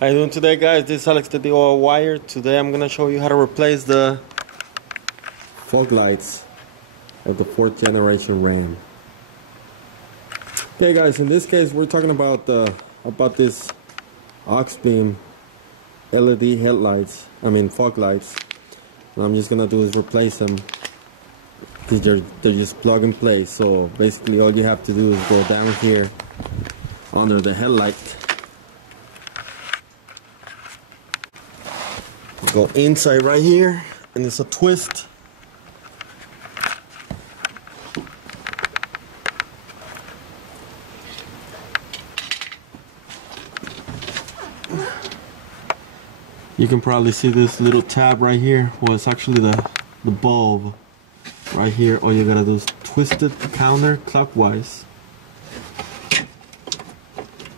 How you doing today, guys? This is Alex the DIY Wire. Today I'm gonna show you how to replace the fog lights of the 4th generation Ram. Okay guys, in this case we're talking about this aux beam LED headlights, fog lights. What I'm just gonna do is replace them because they're just plug and play. So basically all you have to do is go down here under the headlight, go inside right here, and it's a twist. You can probably see this little tab right here. Well, it's actually the bulb right here. All you gotta do is twist it counterclockwise,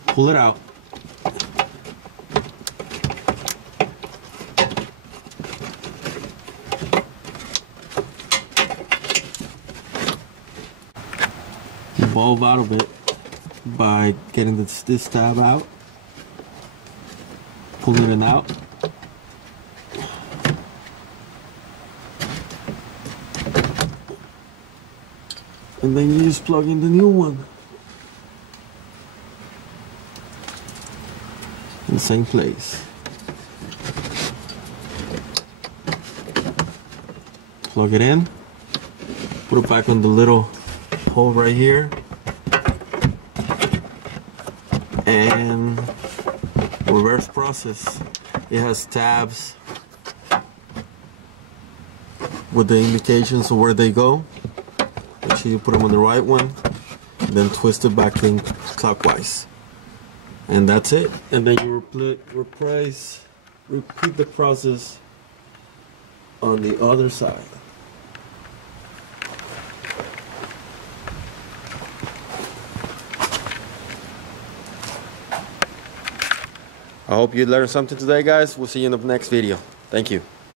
pull it out, bulb out of it by getting this tab out, pulling it out, and then you just plug in the new one in the same place. Plug it in, put it back on the little hole right here, and reverse process. It has tabs with the indications of where they go. Make sure you put them on the right one, then twist it back in clockwise, and that's it. And then you repeat the process on the other side. I hope you learned something today, guys. We'll see you in the next video. Thank you.